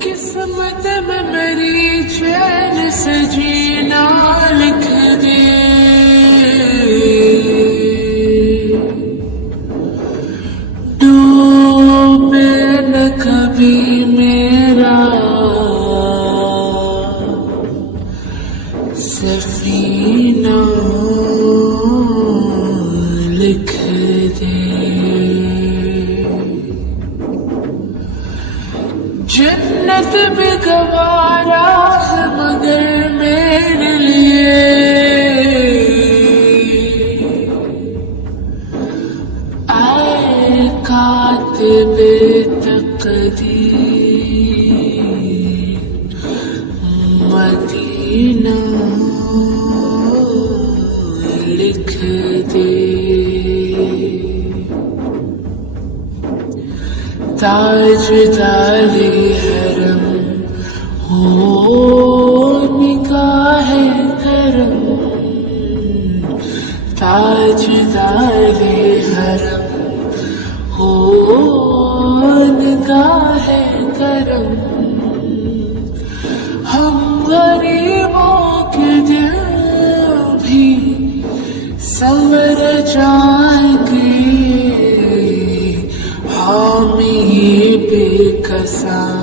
قسمت میں میری چین سے جینا لکھ دے، ڈوبے نہ کبھی میرا سفینہ لکھ دے، جنت بھی گوارا ہے مگر میرے لیے اے کاتب تقدیر مدینہ لکھ دے، تاجدار حرم ہو نگاہ کرم، تاجدار حرم ہو نگاہ کرم، ہم غریبوں کے دل بھی سنور جائیں گے، حامی بے کساں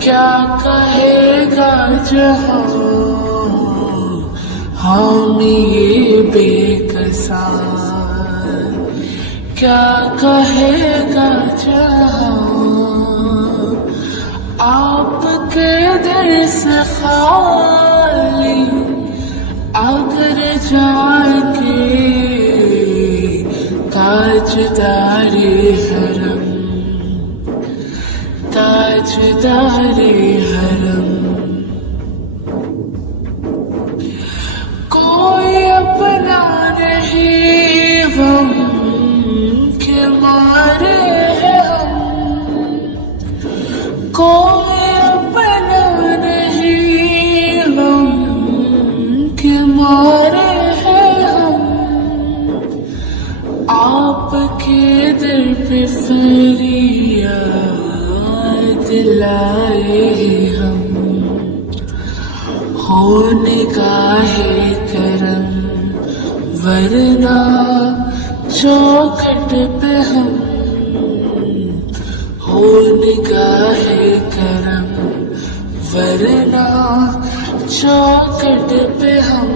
کیا کہے گا جہاں، حامی بے کساں کیا کہے گا جہاں، آپ کے در سے خالی اگر جائیں گے، تاجدار حرم تاجدار حرم، کوئی اپنا نہیں غم کے مارے ہیں ہم، کوئی اپنا نہیں غم کے مارے ہیں ہم، آپ کے در پہ فریاد لائے ہم، ہو نگاہ کرم ورنہ چوکھٹ پہ ہم، ہو نگاہ کرم ورنہ چوکھٹ پہ ہم،